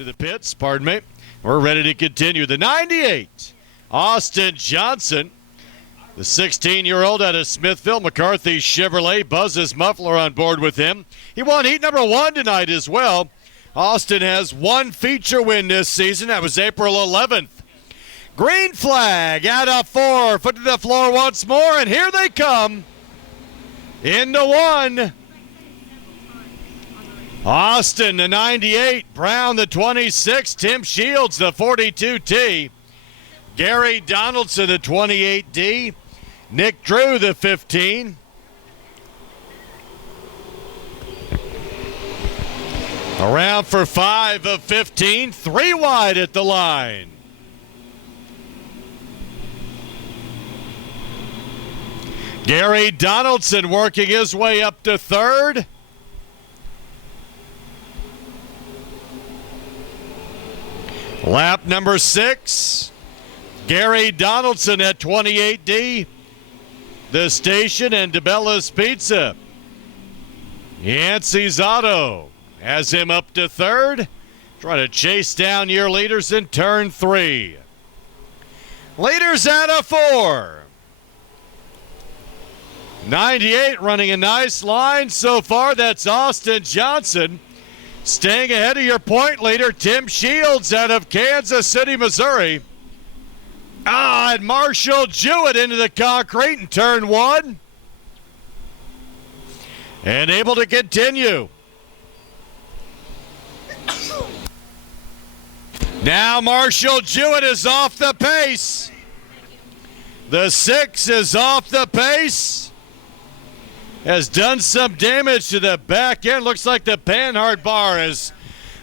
to the pits, pardon me. We're ready to continue. The 98, Austin Johnson. The 16-year-old out of Smithville, McCarthy Chevrolet, Buzz's muffler on board with him. He won heat number 1 tonight as well. Austin has one feature win this season. That was April 11th. Green flag out of 4. Foot to the floor once more, and here they come. Into 1. Austin, the 98. Brown, the 26. Tim Shields, the 42T. Gary Donaldson, the 28D. Nick Drew, the 15. Around for 5 of 15. 3 wide at the line. Gary Donaldson working his way up to 3rd. Lap number 6. Gary Donaldson at 28D. The Station and DeBella's Pizza. Yancey's Auto has him up to 3rd. Trying to chase down your leaders in turn 3. Leaders out of 4. 98 running a nice line so far. That's Austin Johnson. Staying ahead of your point leader, Tim Shields out of Kansas City, Missouri. And Marshall Jewett into the concrete in turn 1. And able to continue. Now Marshall Jewett is off the pace. The 6 is off the pace. Has done some damage to the back end. Looks like the panhard bar is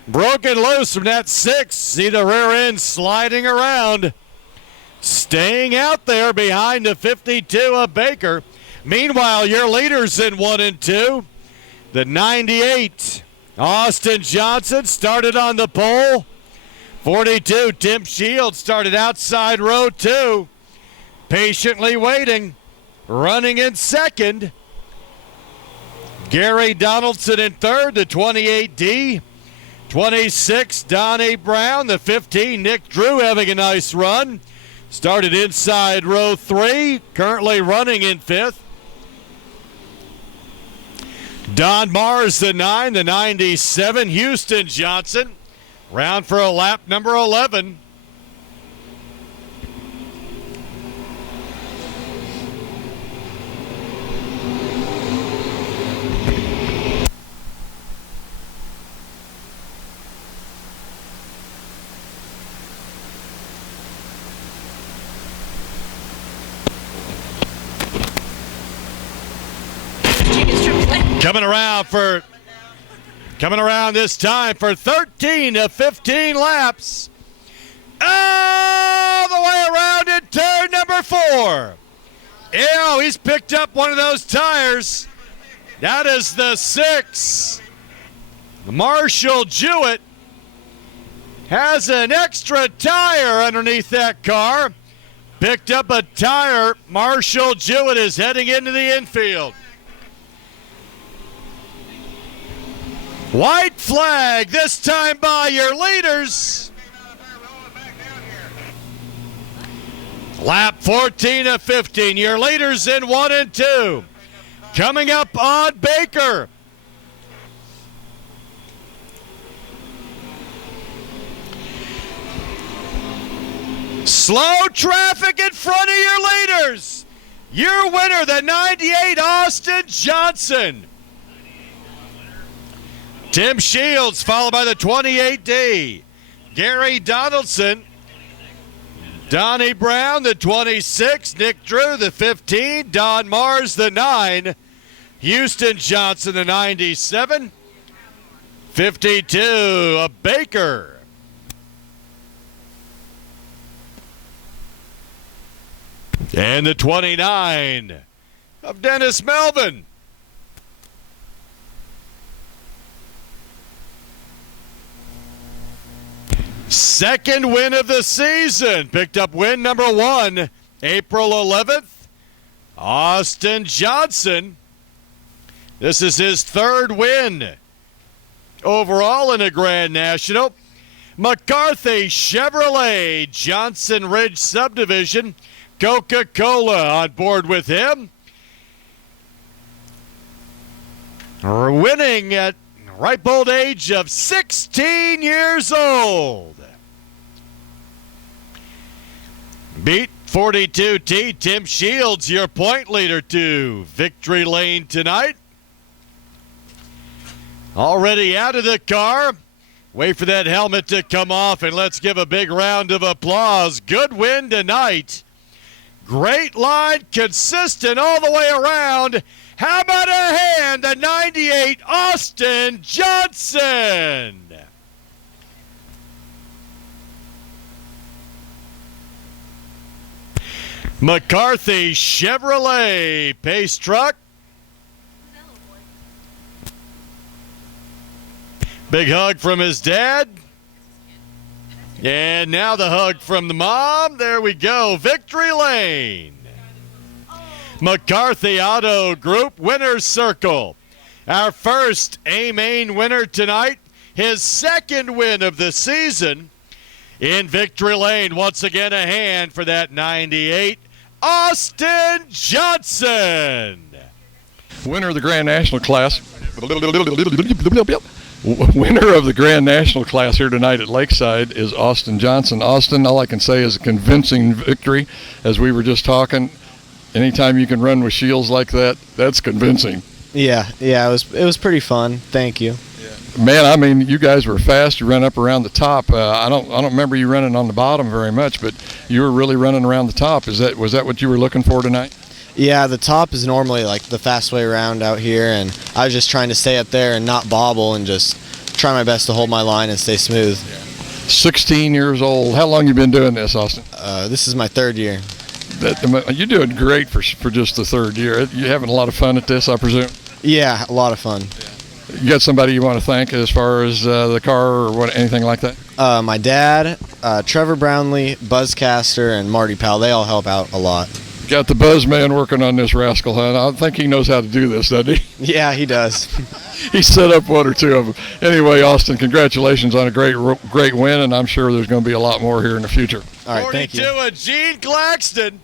broken loose from that 6. See the rear end sliding around. Staying out there behind the 52 of Baker. Meanwhile, your leaders in 1 and 2. The 98, Austin Johnson, started on the pole. 42, Tim Shields, started outside row 2. Patiently waiting. Running in 2nd. Gary Donaldson in 3rd, the 28D. 26, Donnie Brown. The 15, Nick Drew having a nice run. Started inside row 3, currently running in 5th. Don Mars, the 9, the 97, Houston Johnson. Round for a lap number 11. Coming around this time for 13 of 15 laps. All the way around in turn number 4. Ew, he's picked up one of those tires. That is the 6. Marshall Jewett has an extra tire underneath that car. Picked up a tire. Marshall Jewett is heading into the infield. White flag, this time by your leaders. Lap 14 of 15, your leaders in 1 and 2. Coming up on Baker. Slow traffic in front of your leaders. Your winner, the 98 Austin Johnson. Tim Shields, followed by the 28D. Gary Donaldson. Donnie Brown, the 26. Nick Drew, the 15. Don Mars, the 9. Houston Johnson, the 97. 52, a Baker. And the 29 of Dennis Melvin. Second win of the season. Picked up win number 1, April 11th. Austin Johnson. This is his 3rd win overall in a Grand National. McCarthy Chevrolet, Johnson Ridge Subdivision, Coca-Cola on board with him. Winning at ripe old age of 16 years old. Beat 42T, Tim Shields, your point leader to Victory Lane tonight. Already out of the car. Wait for that helmet to come off, and let's give a big round of applause. Good win tonight. Great line, consistent all the way around. How about a hand, the 98, Austin Johnson. McCarthy Chevrolet pace truck. Big hug from his dad. And now the hug from the mom. There we go. Victory Lane. McCarthy Auto Group Winner's Circle. Our first A-Main winner tonight. His second win of the season in Victory Lane. Once again, a hand for that 98, Austin Johnson. Winner of the Grand National class. Winner of the Grand National class here tonight at Lakeside is Austin Johnson. Austin, all I can say is a convincing victory. As we were just talking, anytime you can run with Shields like that, that's convincing. Yeah, it was pretty fun. Thank you. Man, I mean, you guys were fast. You ran up around the top. I don't remember you running on the bottom very much, but you were really running around the top. Was that what you were looking for tonight? Yeah, the top is normally like the fast way around out here, and I was just trying to stay up there and not bobble and just try my best to hold my line and stay smooth. 16 years old. How long you been doing this, Austin? This is my third year. You're doing great for just the third year. You having a lot of fun at this, I presume? Yeah, a lot of fun. You got somebody you want to thank as far as the car or anything like that? My dad, Trevor Brownlee, Buzzcaster, and Marty Powell. They all help out a lot. Got the buzz man working on this rascal, huh? I think he knows how to do this, doesn't he? Yeah, he does. He set up one or two of them. Anyway, Austin, congratulations on a great win, and I'm sure there's going to be a lot more here in the future. All right, thank you. 42 of Gene Claxton.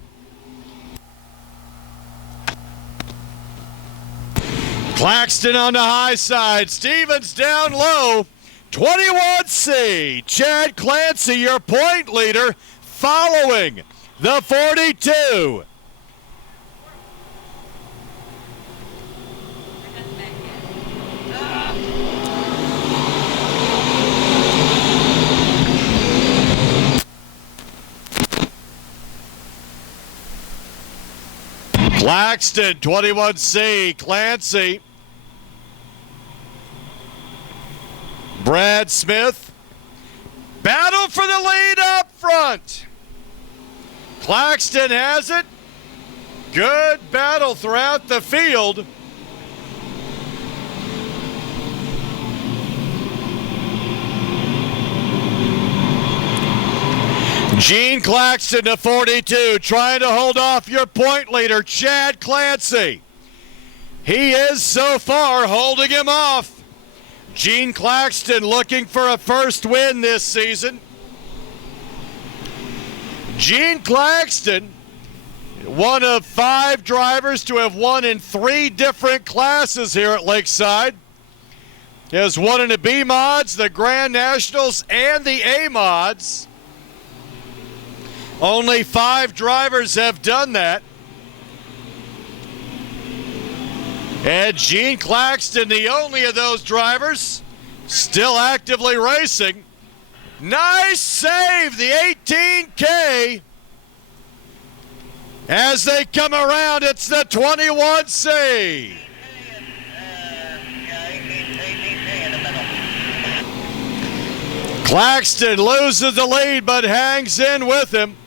Claxton on the high side. Stevens down low. 21C. Chad Clancy, your point leader, following the 42. Claxton, 21C, Clancy. Brad Smith. Battle for the lead up front. Claxton has it. Good battle throughout the field. Gene Claxton to 42, trying to hold off your point leader, Chad Clancy. He is so far holding him off. Gene Claxton looking for a first win this season. Gene Claxton, one of 5 drivers to have won in 3 different classes here at Lakeside. He has won in the B mods, the Grand Nationals, and the A mods. Only 5 drivers have done that. And Gene Claxton, the only of those drivers, still actively racing. Nice save, the 18K. As they come around, it's the 21C. Claxton loses the lead, but hangs in with him.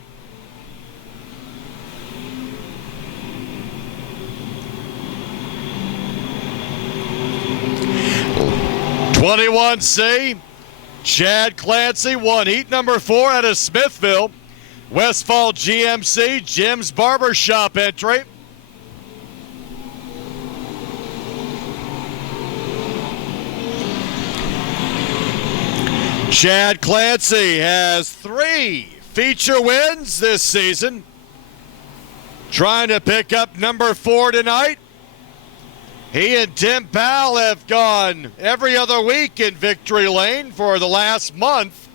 (21C), Chad Clancy won heat number 4 out of Smithville. Westfall GMC, Jim's Barbershop entry. Chad Clancy has 3 feature wins this season. Trying to pick up number 4 tonight. He and Tim Powell have gone every other week in victory lane for the last month.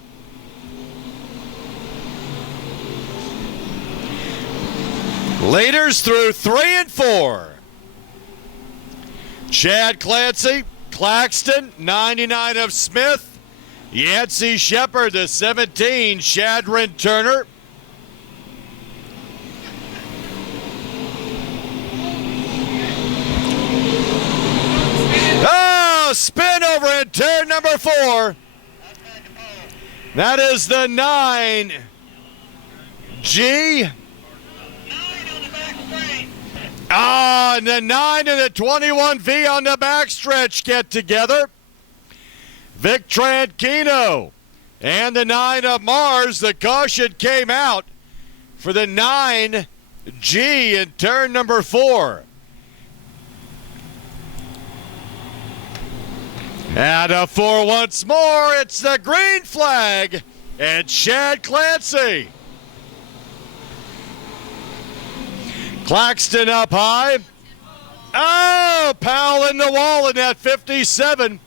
Leaders through 3 and 4. Chad Clancy, Claxton, 99 of Smith. Yancey Shepard, the 17, Shadron Turner. Oh, spin over in turn number 4. That is the 9G. Ah, and the 9 and the 21V on the backstretch get together. Vic Tranquino and the 9 of Mars. The caution came out for the 9G in turn number 4. And a 4 once more. It's the green flag and Chad Clancy. Claxton up high. Oh, Powell in the wall in that 57.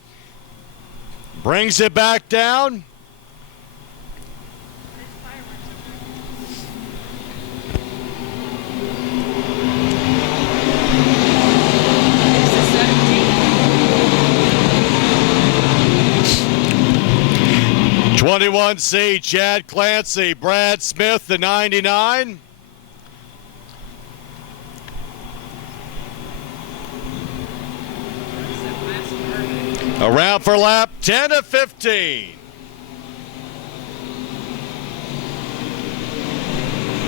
Brings it back down. #21C, Chad Clancy, Brad Smith, the 99. Around for lap 10 of 15.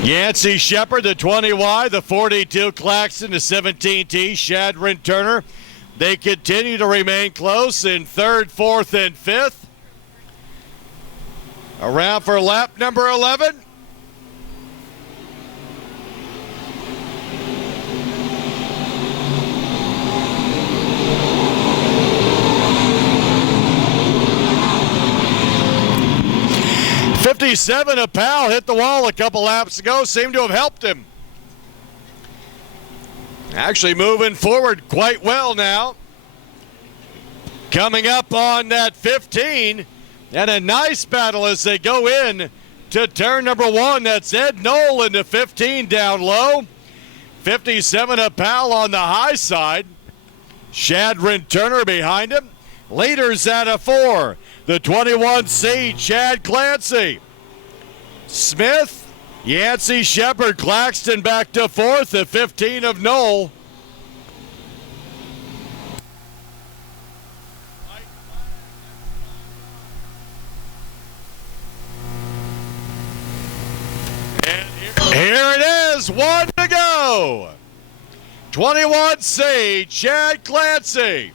Yancey Shepard, the 20Y, the 42 Claxton, the 17T, Shadron Turner. They continue to remain close in 3rd, 4th, and 5th. Around for lap number 11. #57 of Powell hit the wall a couple laps ago. Seemed to have helped him. Actually moving forward quite well now. Coming up on that 15. And a nice battle as they go in to turn number 1. That's Ed Knoll into 15 down low. 57 of Powell on the high side. Shadron Turner behind him. Leaders at a 4. The 21C, Chad Clancy. Smith, Yancey Shepard, Claxton back to 4th. The 15 of Knoll. Here it is, 1 to go. 21C, Chad Clancy.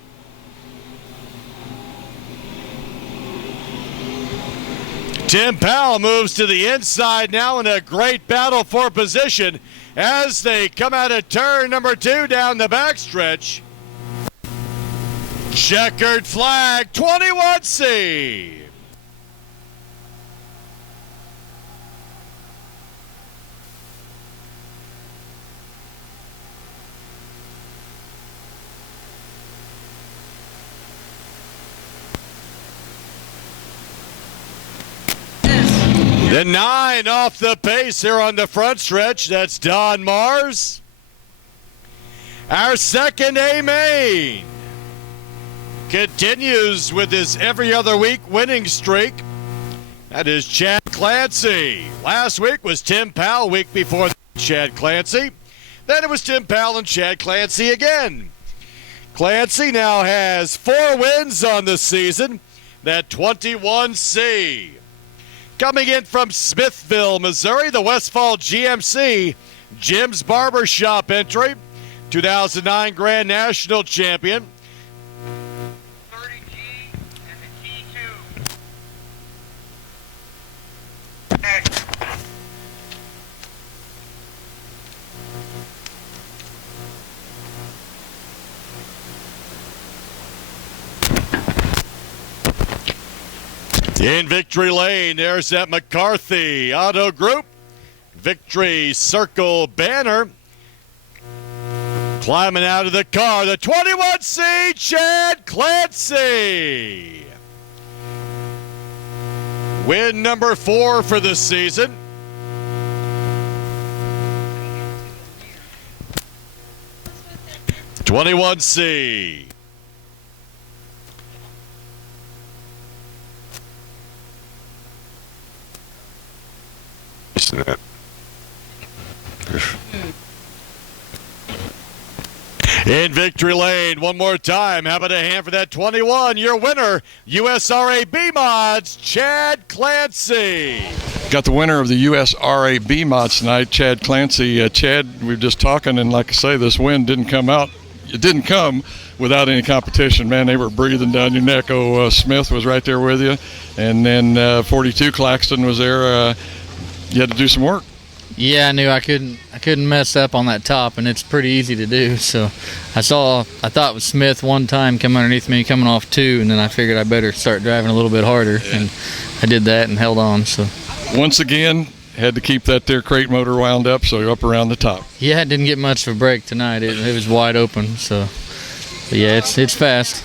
Tim Powell moves to the inside now in a great battle for position as they come out of turn number 2 down the backstretch. Checkered flag, 21C. The 9 off the pace here on the front stretch. That's Don Mars. Our second A main continues with his every other week winning streak. That is Chad Clancy. Last week was Tim Powell. Week before that, Chad Clancy. Then it was Tim Powell and Chad Clancy again. Clancy now has 4 wins on the season. That 21C. Coming in from Smithville, Missouri, the Westfall GMC, Jim's Barbershop entry, 2009 Grand National Champion. 30G and the T2. In victory lane, there's that McCarthy Auto Group victory circle banner. Climbing out of the car, the 21C, Chad Clancy. Win number 4 for the season. '21C. In victory lane, one more time. How about a hand for that 21? Your winner, USRA B-Mods, Chad Clancy. Got the winner of the USRA B-Mods tonight, Chad Clancy. Chad, we were just talking, and like I say, this win didn't come out. It didn't come without any competition, man. They were breathing down your neck. Smith was right there with you, and then 42 Claxton was there. You had to do some work. Yeah, I knew I couldn't mess up on that top, and it's pretty easy to do. So I thought it was Smith one time come underneath me coming off 2, and then I figured I better start driving a little bit harder, and I did that and held on. So once again, had to keep that there crate motor wound up, so you're up around the top. Yeah, it didn't get much of a break tonight. It was wide open. So, but yeah, it's fast.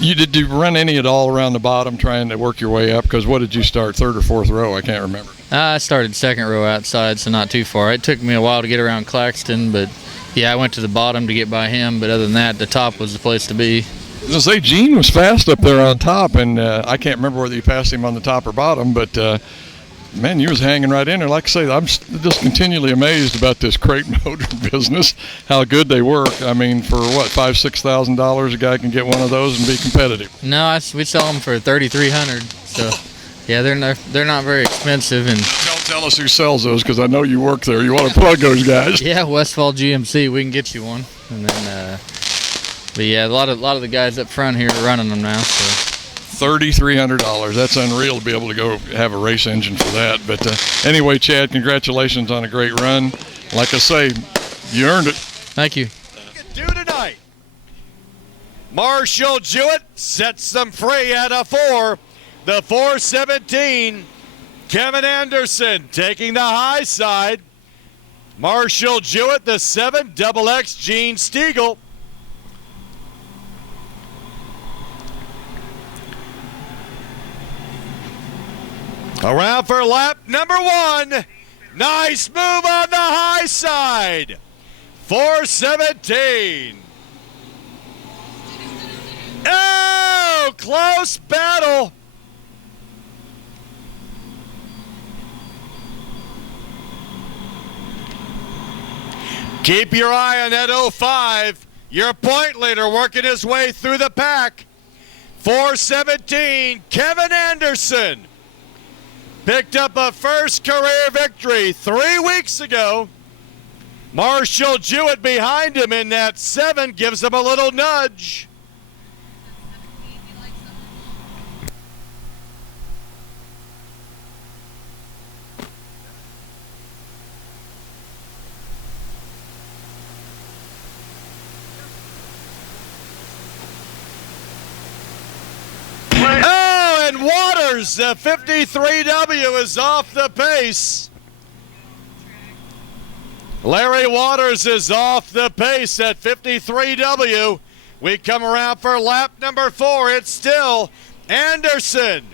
Did you run any at all around the bottom trying to work your way up? Because what did you start, 3rd or 4th row? I can't remember. I started 2nd row outside, so not too far. It took me a while to get around Claxton, but yeah, I went to the bottom to get by him. But other than that, the top was the place to be. I was going to say, Gene was fast up there on top, and I can't remember whether you passed him on the top or bottom, but man, you was hanging right in there. Like I say, I'm just continually amazed about this crate motor business, how good they work. I mean, for what, $5,000-$6,000, a guy can get one of those and be competitive. No, we sell them for $3,300. So, yeah, they're not very expensive. And don't tell us who sells those, because I know you work there. You want to plug those guys? Yeah, Westfall GMC, we can get you one. And then, but yeah, a lot of the guys up front here are running them now. So. $3,300. That's unreal to be able to go have a race engine for that. But anyway, Chad, congratulations on a great run. Like I say, you earned it. Thank you. Do tonight. Marshall Jewett sets them free at a 4. The 417, Kevin Anderson taking the high side. Marshall Jewett, the 7, XX Gene Stiegel. Around for lap number 1. Nice move on the high side. 417. Oh, close battle. Keep your eye on that 05. Your point leader working his way through the pack. 417, Kevin Anderson. Picked up a first career victory 3 weeks ago. Marshall Jewett behind him in that 7 gives him a little nudge. And Waters, the 53W, is off the pace. Larry Waters is off the pace at 53W. We come around for lap number 4. It's still Anderson.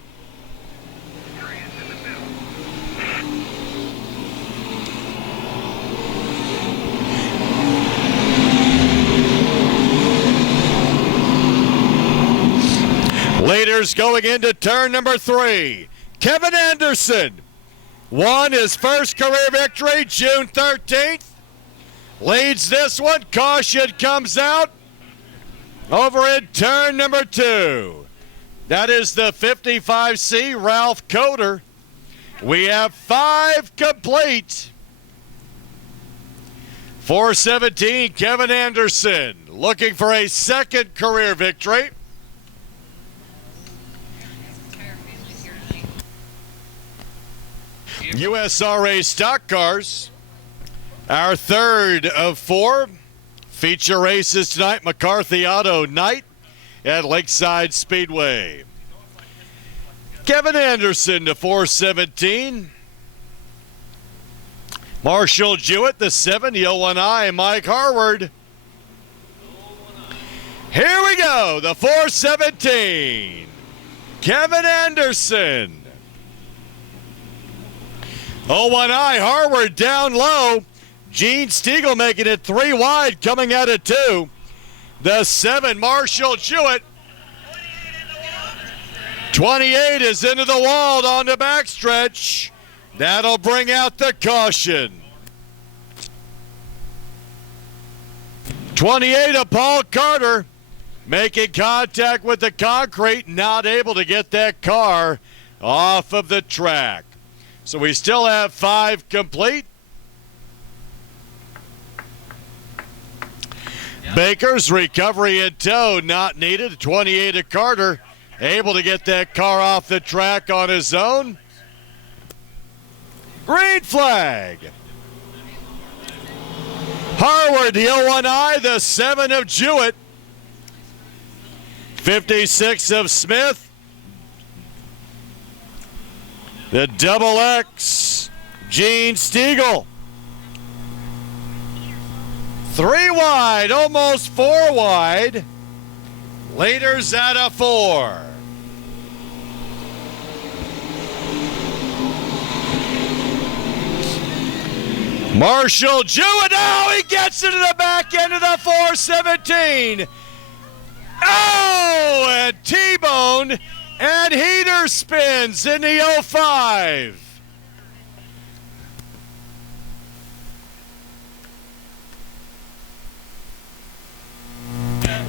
Leaders going into turn number 3. Kevin Anderson won his first career victory June 13th. Leads this one. Caution comes out over in turn number 2. That is the 55C Ralph Coder. We have 5 complete. 417 Kevin Anderson looking for a second career victory. USRA Stock Cars, our third of 4 feature races tonight. McCarthy Auto Night at Lakeside Speedway. Kevin Anderson to 417. Marshall Jewett, the 7, the 01I, Mike Harward. Here we go, the 417. Kevin Anderson. 01I, Harward down low. Gene Stiegel making it 3 wide, coming out of 2. The 7, Marshall Jewett. 28 is into the wall on the backstretch. That'll bring out the caution. 28 of Paul Carter making contact with the concrete, not able to get that car off of the track. So we still have 5 complete. Baker's recovery in tow not needed. 28 of Carter able to get that car off the track on his own. Green flag. Harward, the 01I, the 7 of Jewett. 56 of Smith. The double X, Gene Stiegel. 3 wide, almost 4 wide. Leaders out of 4. Marshall Jewett, he gets into the back end of the 417. And T-bone and heater spins in the 05.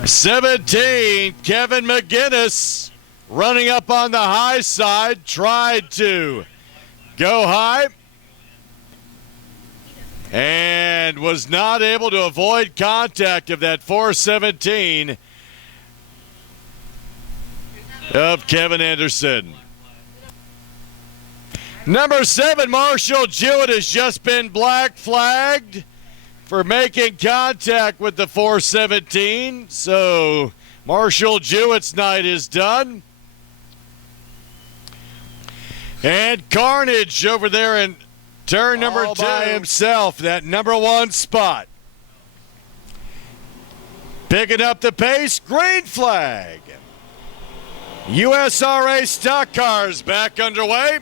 '17, Kevin McGinnis running up on the high side, tried to go high and was not able to avoid contact of that 417 of Kevin Anderson. Number 7, Marshall Jewett, has just been black flagged for making contact with the 417. So Marshall Jewett's night is done. And carnage over there in turn number 2 by himself, that number 1 spot. Picking up the pace, green flag. USRA stock cars back underway.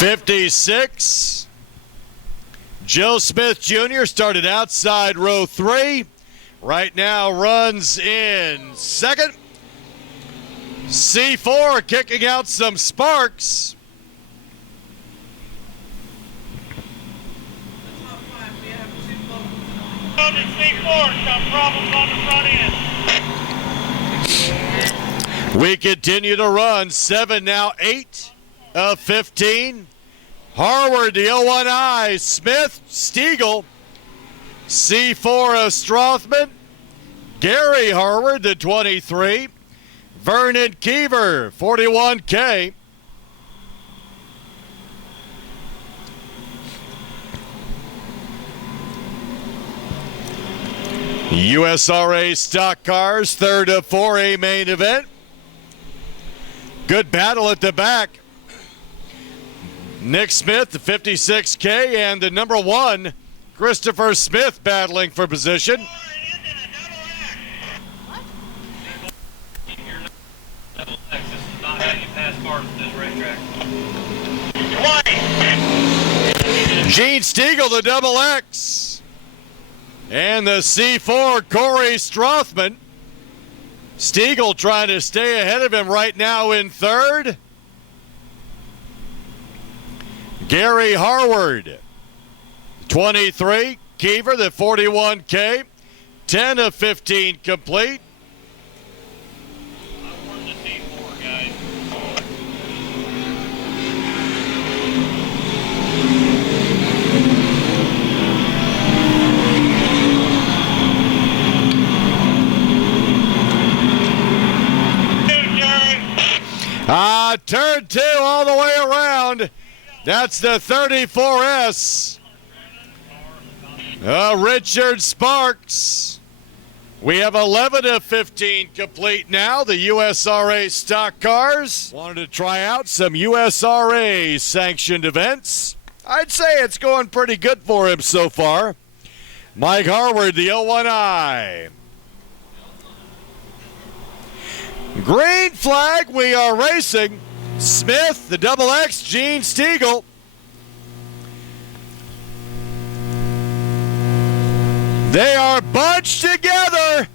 '56. Joe Smith Jr. started outside row 3. Right now runs in second. C4 kicking out some sparks. C4, some problems on the front end. We continue to run. 7 now, 8 of 15. Harward, the 01I, Smith, Stiegel, C4 of Strothman, Gary Harward, the 23, Vernon Keever, 41K. USRA stock cars, 3rd of 4A main event. Good battle at the back. Nick Smith, the 56K, and the number 1, Christopher Smith, battling for position. Gene Stiegel, the double X. And the C4, Corey Strothman. Stiegel trying to stay ahead of him right now in 3rd. Gary Harward, 23. Keever, the 41K. 10 of 15 complete. Where's the C4, guys? Turn 2 all the way around. That's the 34S. Richard Sparks. We have 11 of 15 complete now. The USRA stock cars. Wanted to try out some USRA sanctioned events. I'd say it's going pretty good for him so far. Mike Harward, the 01I. Green flag, we are racing. Smith, the XX, Gene Stiegel. They are bunched together.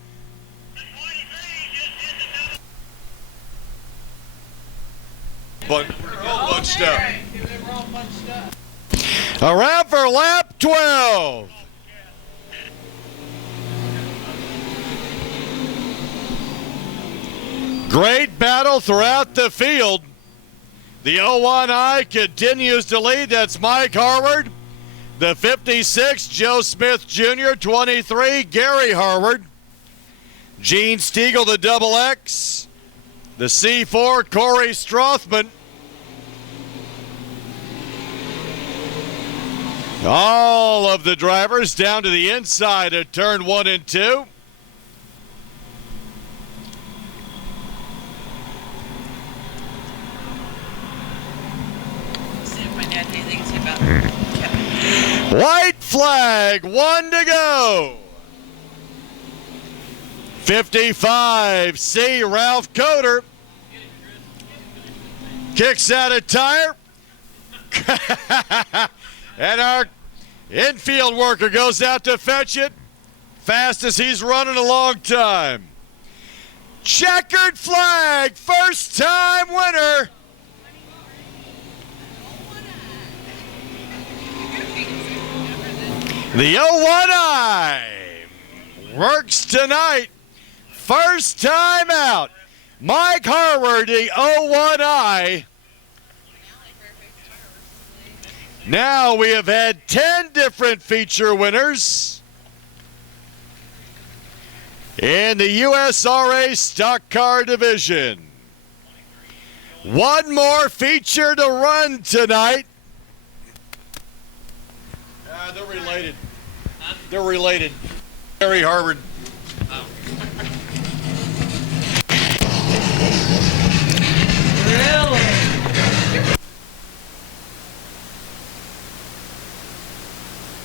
But all bunched up. Around for lap 12. Great battle throughout the field. The 01I continues to lead. That's Mike Harward. The 56, Joe Smith Jr., 23, Gary Harward. Gene Stiegel, the XX. The C4, Corey Strothman. All of the drivers down to the inside of turn 1 and 2. See if my dad has anything to say about Kevin. White flag, 1 to go. 55C, Ralph Coder. Kicks out a tire. And our infield worker goes out to fetch it. Fastest he's run in a long time. Checkered flag, first time winner. The 01I works tonight. First time out. Mike Harward, the 01I. Now we have had 10 different feature winners in the USRA Stock Car Division. One more feature to run tonight. They're related. They're related. Gary Harward.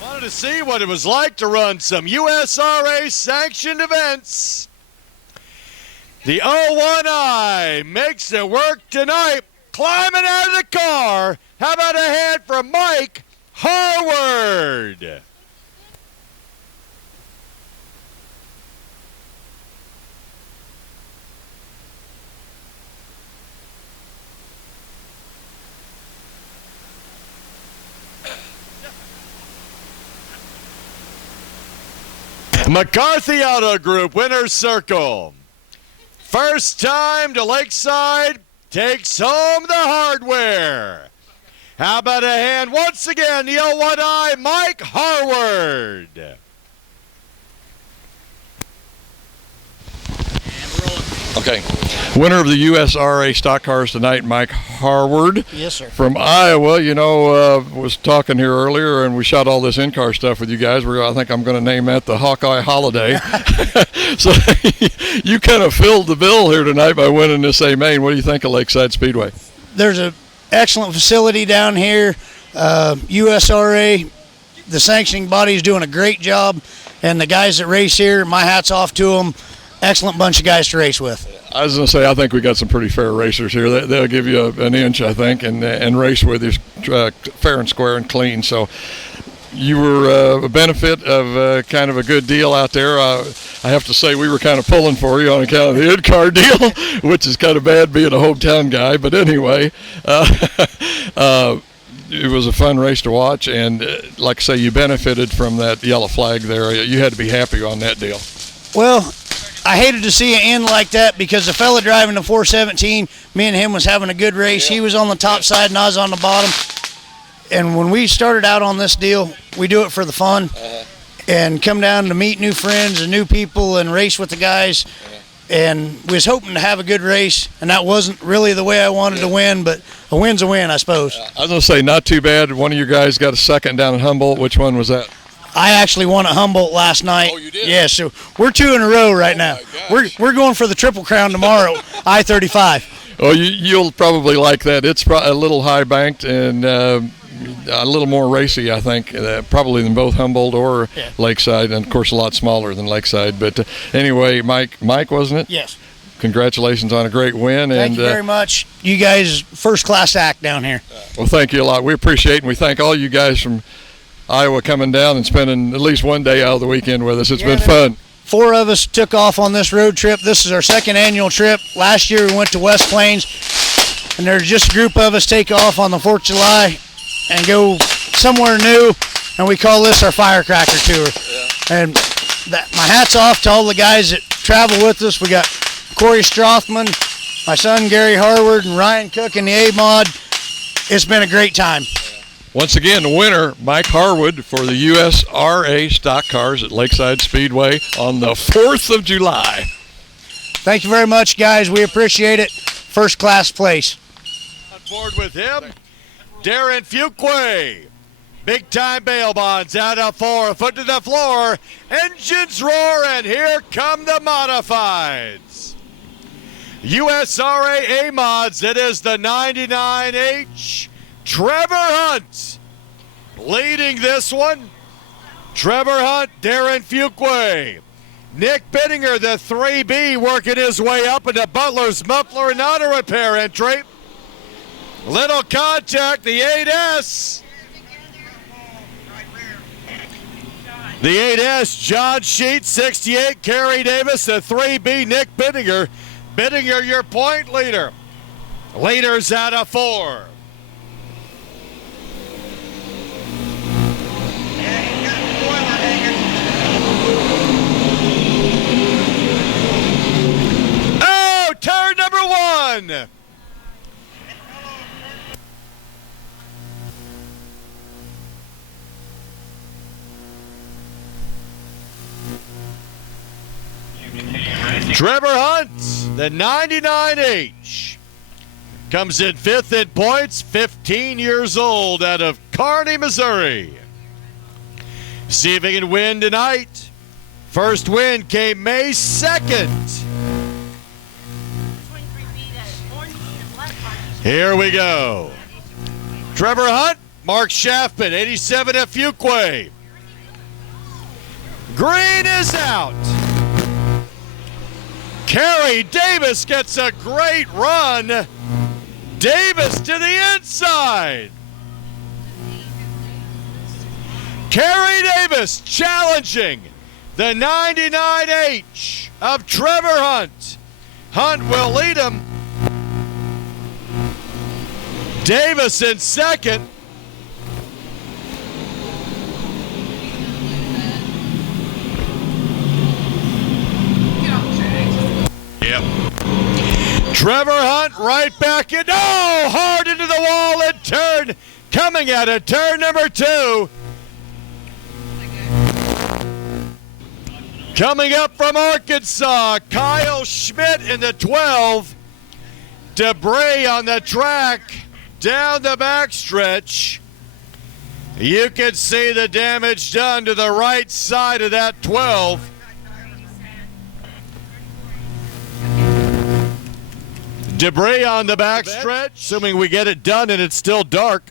Wanted to see what it was like to run some USRA sanctioned events. The 01I makes it work tonight. Climbing out of the car. How about a hand for Mike Harward? McCarthy Auto Group, winner's circle. First time to Lakeside, takes home the hardware. How about a hand once again, the 01I, Mike Harward. Okay. Winner of the USRA stock cars tonight, Mike Harward. Yes, sir. From Iowa. You know, was talking here earlier, and we shot all this in-car stuff with you guys. I think I'm going to name that the Hawkeye Holiday. So you kind of filled the bill here tonight by winning this A-Main. What do you think of Lakeside Speedway? There's an excellent facility down here. USRA, the sanctioning body is doing a great job, and the guys that race here, my hat's off to them. Excellent bunch of guys to race with. I was going to say, I think we got some pretty fair racers here. They'll give you an inch, I think, and race with you fair and square and clean. So you were a benefit of kind of a good deal out there. I have to say we were kind of pulling for you on account of the in-car deal, which is kind of bad being a hometown guy. But anyway, it was a fun race to watch, and like I say, you benefited from that yellow flag there. You had to be happy on that deal. Well, I hated to see it end like that because the fella driving the 417, me and him was having a good race. He was on the top side and I was on the bottom. And when we started out on this deal, we do it for the fun and come down to meet new friends and new people and race with the guys. And we was hoping to have a good race, and that wasn't really the way I wanted to win, but a win's a win, I suppose. I was going to say, not too bad. One of your guys got a second down at Humboldt. Which one was that? I actually won at Humboldt last night. Oh, you did? Yeah, so we're 2 in a row right now. my gosh. We're going for the Triple Crown tomorrow, I-35. Oh, you'll probably like that. It's a little high banked and a little more racy, I think, probably than both Humboldt or Lakeside, and of course a lot smaller than Lakeside. But anyway, Mike, wasn't it? Yes. Congratulations on a great win. Thank you very much. You guys, first-class act down here. Well, thank you a lot. We appreciate it, and we thank all you guys from Iowa coming down and spending at least one day out of the weekend with us. It's been fun. 4 of us took off on this road trip. This is our second annual trip. Last year we went to West Plains, and there's just a group of us take off on the 4th of July and go somewhere new, and we call this our firecracker tour. And my hat's off to all the guys that travel with us. We got Corey Strothman, my son Gary Harward, and Ryan Cook in the A-Mod. It's been a great time. Once again, the winner, Mike Harwood, for the USRA stock cars at Lakeside Speedway on the 4th of July. Thank you very much, guys. We appreciate it. First-class place. On board with him, Darren Fuquay. Big-time bail bonds out of 4, foot to the floor. Engines roar, and here come the modifieds. USRA A-Mods, it is the 99H. Trevor Hunt leading this one. Trevor Hunt, Darren Fuquay. Nick Bittinger, the 3B, working his way up into Butler's muffler and auto repair entry. Little contact, the 8S. The 8S, John Sheet, 68, Kerry Davis, the 3B, Nick Bittinger. Bittinger, your point leader. Leaders out of 4. Oh, turn number 1. Trevor Hunt, the 99H, comes in 5th in points, 15 years old, out of Kearney, Missouri. See if he can win tonight. First win came May 2nd. Here we go. Trevor Hunt, Mark Schaffman, 87 at Fuquay. Green is out. Kerry Davis gets a great run. Davis to the inside. Kerry Davis challenging the 99H of Trevor Hunt. Hunt will lead him. Davis in second. Yep. Trevor Hunt right back in. Oh, hard into the wall and turn. Coming at it, turn number 2. Coming up from Arkansas, Kyle Schmidt in the 12. Debris on the track down the backstretch. You can see the damage done to the right side of that 12. Debris on the backstretch, assuming we get it done and it's still dark.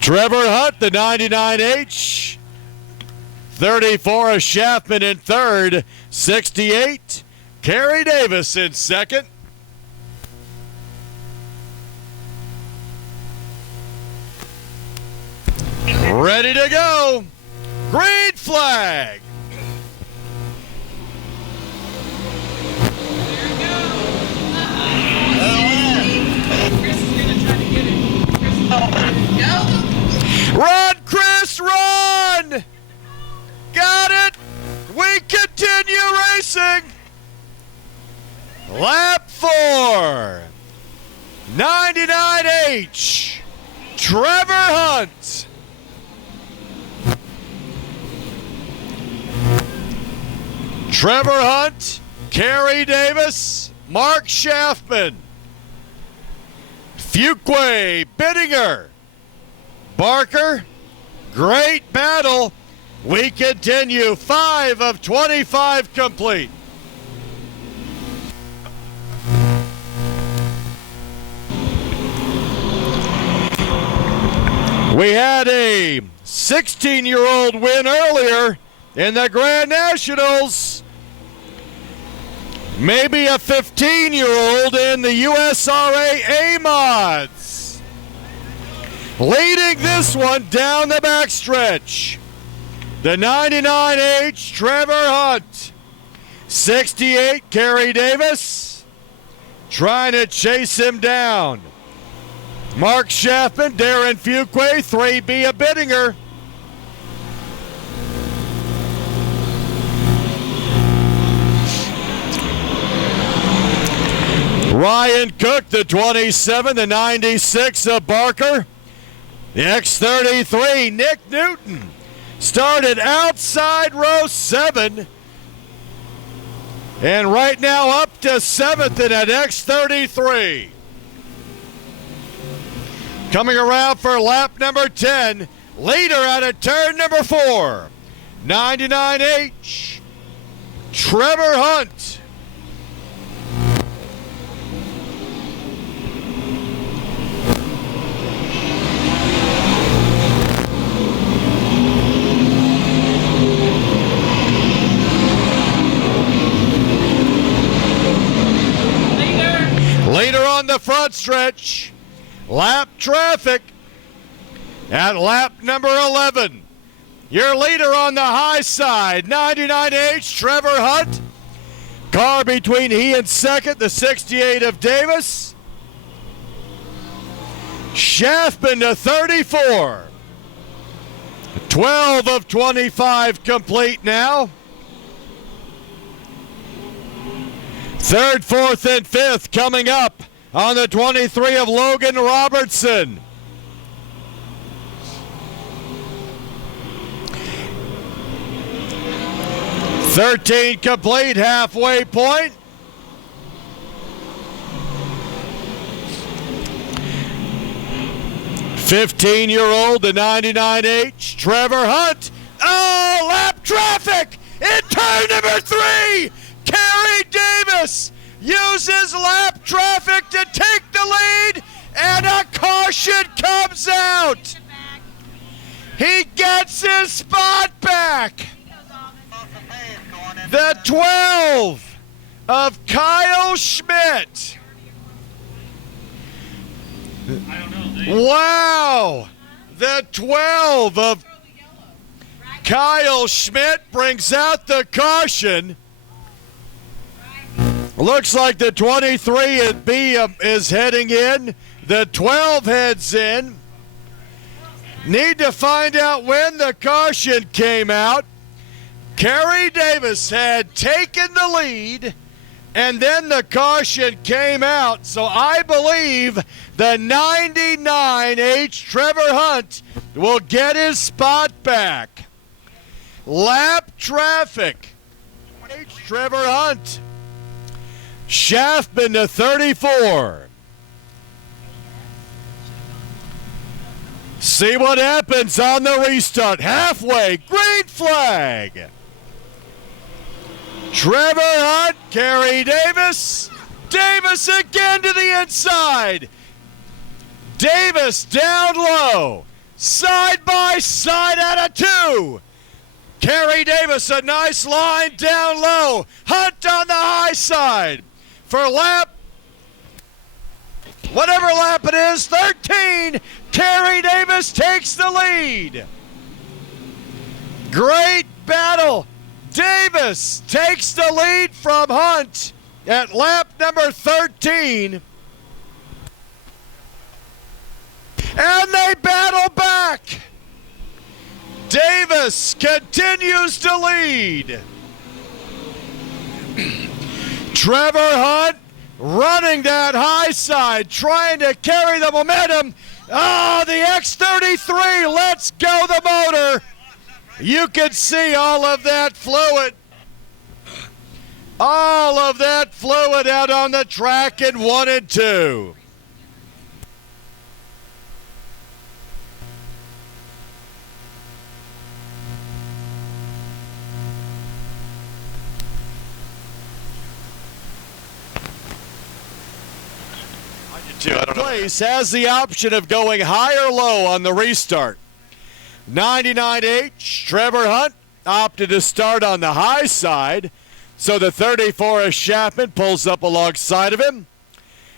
Trevor Hunt, the 99H. 34 of Schaffman in third. 68, Kerry Davis in second. Ready to go. Green flag. Run, Chris, run! Got it! We continue racing! Lap 4. 99H. Trevor Hunt. Trevor Hunt, Kerry Davis, Mark Schaffman, Fuquay, Bittinger, Barker, Great battle. We continue. 5 of 25 complete. We had a 16-year-old win earlier in the Grand Nationals. Maybe a 15-year-old in the USRA A-Mods. Leading this one down the backstretch. The 99H, Trevor Hunt. 68, Kerry Davis. Trying to chase him down. Mark Schaffman, Darren Fuquay, 3B a Bittinger. Ryan Cook, the 27, the 96 of Barker. The X33, Nick Newton, started outside row 7. And right now up to 7th in an X33. Coming around for lap number 10, leader out of turn number 4, 99H, Trevor Hunt. Leader on the front stretch. Lap traffic at lap number 11. Your leader on the high side, 99H, Trevor Hunt. Car between he and second, the 68 of Davis. Schaffman to 34. 12 of 25 complete now. Third, fourth, and fifth coming up on the 23 of Logan Robertson. $13 complete, halfway point. $15-year-old, the 99H, Trevor Hunt. Oh, lap traffic in turn number 3. Kerry Davis uses lap traffic to take the lead, and a caution comes out. He gets his spot back. The 12 of Kyle Schmidt. Wow. The 12 of Kyle Schmidt brings out the caution. Looks like the 23 at B is heading in. The 12 heads in. Need to find out when the caution came out. Kerry Davis had taken the lead, and then the caution came out. So I believe the 99H Trevor Hunt will get his spot back. Lap traffic. H Trevor Hunt. Schaffman to 34. See what happens on the restart. Halfway, green flag. Trevor Hunt, Kerry Davis. Davis again to the inside. Davis down low. Side by side out of 2. Kerry Davis, a nice line down low. Hunt on the high side. For lap, whatever lap it is, 13, Kerry Davis takes the lead. Great battle. Davis takes the lead from Hunt at lap number 13. And they battle back. Davis continues to lead. Trevor Hunt running that high side, trying to carry the momentum. Oh, the X33 lets go the motor. You can see all of that fluid. All of that fluid out on the track in 1 and 2. too. I don't know. Place has the option of going high or low on the restart. 99H, Trevor Hunt opted to start on the high side, so the 34 of Chapman pulls up alongside of him,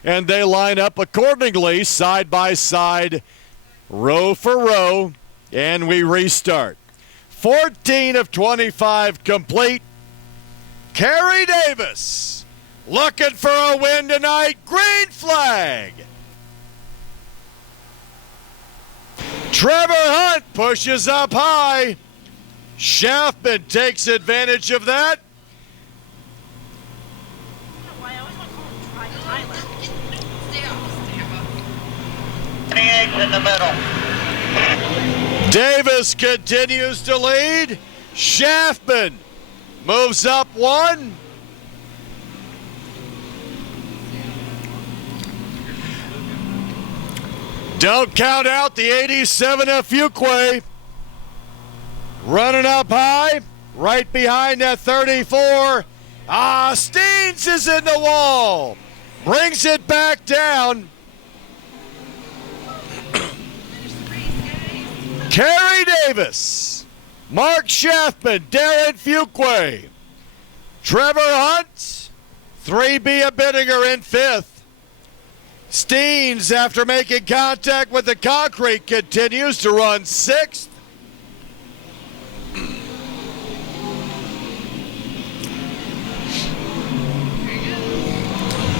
and they line up accordingly, side by side, row for row, and we restart. 14 of 25 complete. Kerry Davis looking for a win tonight. Green flag. Trevor Hunt pushes up high. Schaffman takes advantage of that. Why I always want to call him Tyler. 28's in the middle. Davis continues to lead. Schaffman moves up one. Don't count out the 87 of Fuquay. Running up high, right behind that 34. Steens is in the wall. Brings it back down. Kerry Davis, Mark Schaffman, Darren Fuquay, Trevor Hunt, 3B a Bittinger in fifth. Steens, after making contact with the concrete, continues to run sixth.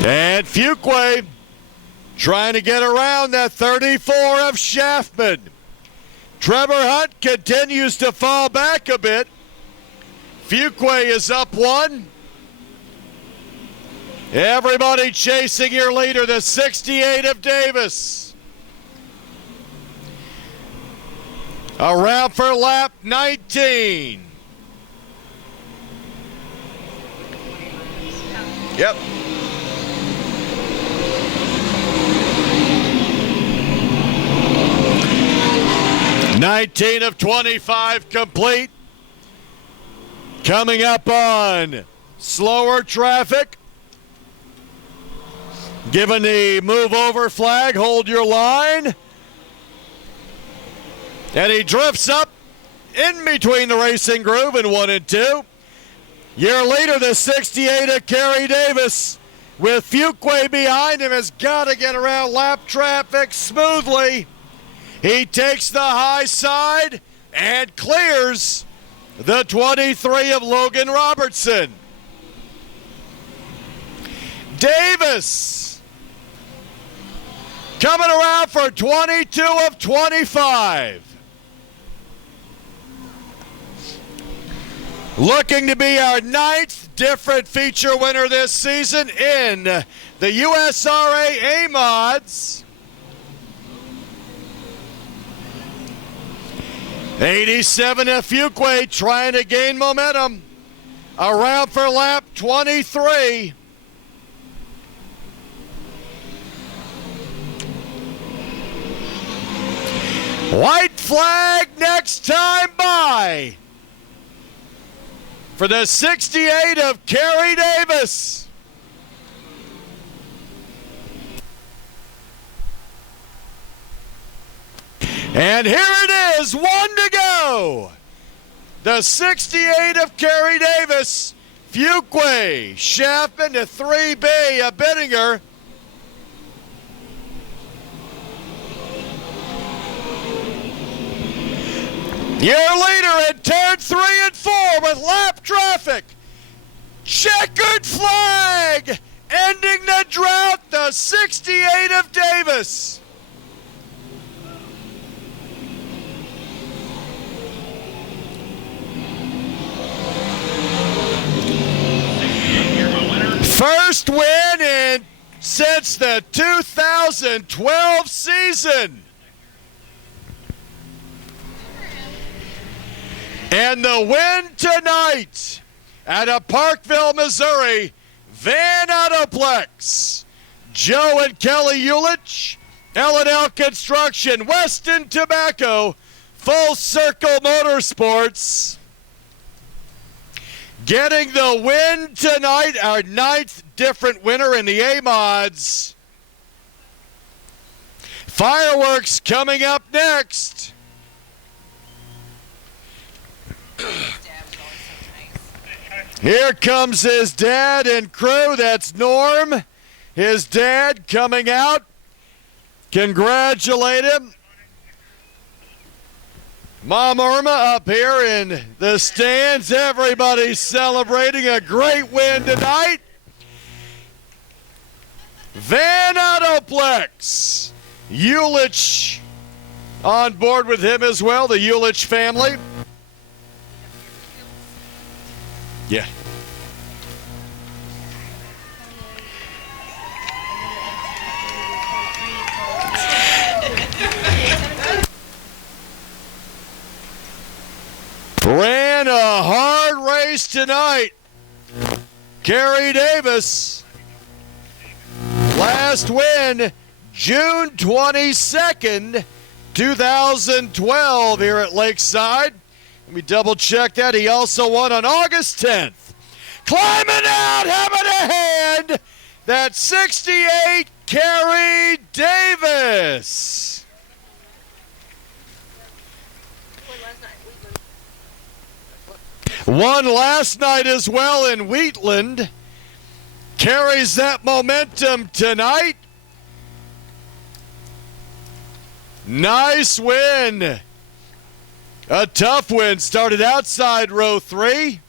And Fuquay trying to get around that 34 of Schaffman. Trevor Hunt continues to fall back a bit. Fuquay is up one. Everybody chasing your leader, the 68 of Davis. Around for lap 19. Yep. (19 of 25 complete). Coming up on slower traffic. Given the move over flag, hold your line. And he drifts up in between the racing groove in 1 and 2. Your leader, the 68 of Kerry Davis, with Fuquay behind him, has got to get around lap traffic smoothly. He takes the high side and clears the 23 of Logan Robertson. Davis coming around for 22 of 25. Looking to be our 9th different feature winner this season in the USRA A-Mods. 87 of Fuquay trying to gain momentum. Around for lap 23. White flag next time by for the 68 of Kerry Davis. And here it is, 1 to go. The 68 of Kerry Davis, Fuquay, Schaffman to 3B, a Bittinger. Your leader in turn 3 and 4 with lap traffic. Checkered flag, ending the drought, the 68 of Davis. First win since the 2012 season. And the win tonight out of Parkville, Missouri, Van Autoplex, Joe and Kelly Ulich, L&L Construction, Weston Tobacco, Full Circle Motorsports. Getting the win tonight, our 9th different winner in the A-Mods. Fireworks coming up next. Here comes his dad and crew. That's Norm. His dad coming out. Congratulate him. Mom Irma up here in the stands. Everybody's celebrating a great win tonight. Van Autoplex. Ulich on board with him as well, the Ulich family. Yeah. Ran a hard race tonight. Kerry Davis. Last win, June 22nd, 2012 here at Lakeside. Let me double check that. He also won on August 10th. Climbing out, having a hand. That's 68, Kerry Davis. Won last night as well in Wheatland. Carries that momentum tonight. Nice win. A tough win. Started outside row 3.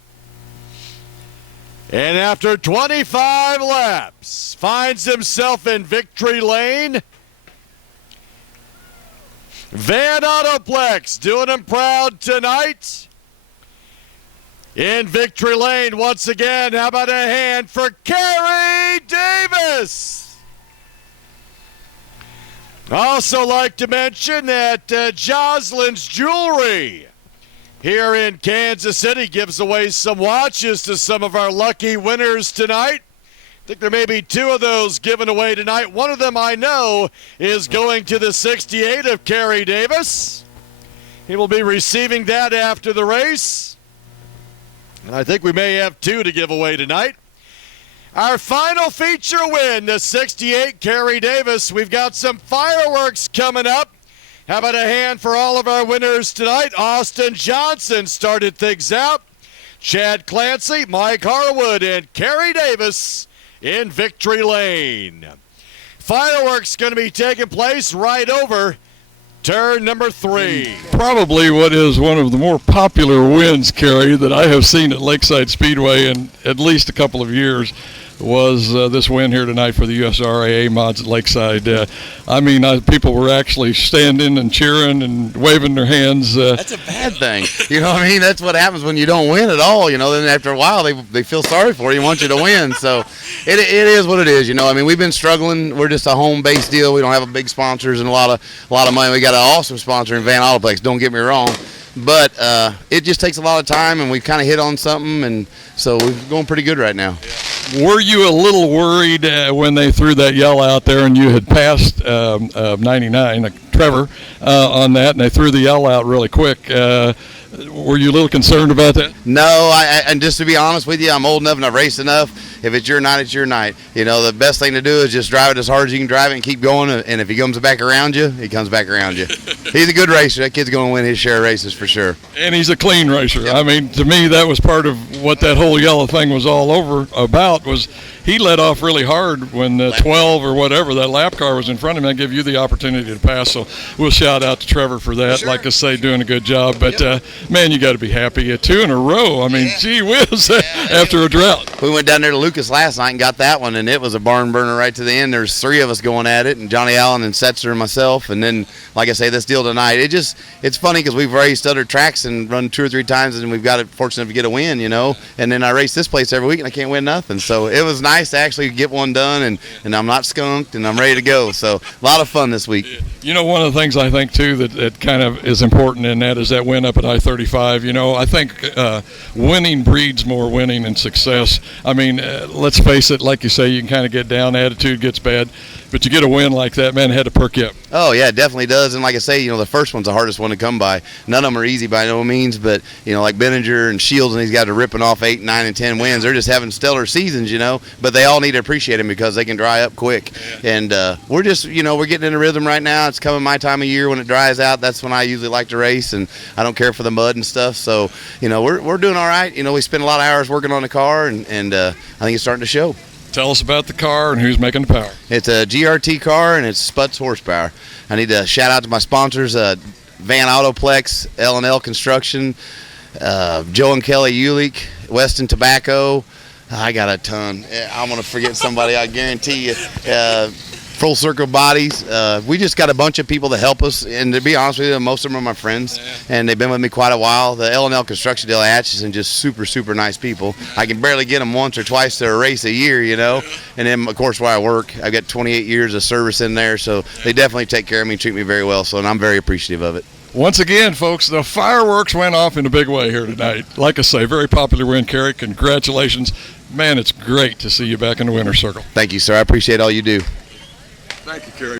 And after 25 laps, finds himself in victory lane. Van Autoplex doing him proud tonight. In victory lane once again. How about a hand for Kerry Davis? Also like to mention that Jocelyn's Jewelry here in Kansas City gives away some watches to some of our lucky winners tonight. I think there may be 2 of those given away tonight. One of them I know is going to the 68 of Kerry Davis. He will be receiving that after the race. And I think we may have 2 to give away tonight. Our final feature win, the 68 Kerry Davis. We've got some fireworks coming up. How about a hand for all of our winners tonight? Austin Johnson started things out. Chad Clancy, Mike Harwood, and Kerry Davis in victory lane. Fireworks going to be taking place right over turn number 3. Probably what is one of the more popular wins, Kerry, that I have seen at Lakeside Speedway in at least a couple of years was this win here tonight for the USRA mods at Lakeside. People were actually standing and cheering and waving their hands. That's a bad thing. You know what I mean? That's what happens when you don't win at all. You know, then after a while they feel sorry for you and want you to win. So it is what it is. You know, I mean, we've been struggling. We're just a home-based deal. We don't have a big sponsors and a lot of money. We got an awesome sponsor in Van Autoplex. Don't get me wrong. But it just takes a lot of time, and we've kind of hit on something, and so we're going pretty good right now. Were you a little worried when they threw that yell out there and you had passed 99, Trevor, on that, and they threw the yell out really quick? Were you a little concerned about that? No, and just to be honest with you, I'm old enough and I've raced enough. If it's your night, it's your night. You know, the best thing to do is just drive it as hard as you can drive it and keep going. And if he comes back around you, he comes back around you. He's a good racer. That kid's going to win his share of races for sure. And he's a clean racer. Yep. I mean, to me, that was part of what that whole yellow thing was all over about, was he let off really hard when 12 or whatever, that lap car was in front of him. I give you the opportunity to pass. So we'll shout out to Trevor for that. Sure. Like I say, doing a good job. But, man, you got to be happy. 2 in a row. I mean, gee whiz, after a drought. We went down there to Lucas last night and got that one, and it was a barn burner right to the end. There's 3 of us going at it, and Johnny Allen and Setzer and myself. And then, like I say, this deal tonight, it's funny because we've raced other tracks and run 2 or 3 times, and we've got it fortunate to get a win, you know. And then I race this place every week, and I can't win nothing. So it was nice to actually get one done, and I'm not skunked, and I'm ready to go. So a lot of fun this week. You know, one of the things I think, too, that kind of is important in that is that win up at I-35. You know, I think winning breeds more winning and success. I mean, let's face it, like you say, you can kind of get down, attitude gets bad. But you get a win like that, man, it had to perk you up. Oh, yeah, it definitely does. And like I say, the first one's the hardest one to come by. None of them are easy by no means, but, like Benninger and Shields and these guys are ripping off 8, 9, and 10 wins. They're just having stellar seasons, but they all need to appreciate them because they can dry up quick. And we're just, we're getting in a rhythm right now. It's coming my time of year when it dries out. That's when I usually like to race, and I don't care for the mud and stuff. So, we're doing all right. We spend a lot of hours working on the car, and I think it's starting to show. Tell us about the car and who's making the power. It's a GRT car, and it's Sputz horsepower. I need to shout out to my sponsors, Van Autoplex, L&L Construction, Joe and Kelly Ulick, Weston Tobacco. I got a ton. I'm going to forget somebody, I guarantee you. Full Circle Bodies. We just got a bunch of people that help us, and to be honest with you, most of them are my friends, and they've been with me quite a while. The L&L Construction deal, Atchison, just super, super nice people. I can barely get them once or twice to a race a year, and then, of course, where I work, I've got 28 years of service in there, so they definitely take care of me and treat me very well, and I'm very appreciative of it. Once again, folks, the fireworks went off in a big way here tonight. Like I say, very popular win, Kerry. Congratulations. Man, it's great to see you back in the winner's circle. Thank you, sir. I appreciate all you do. Thank you, Kerry.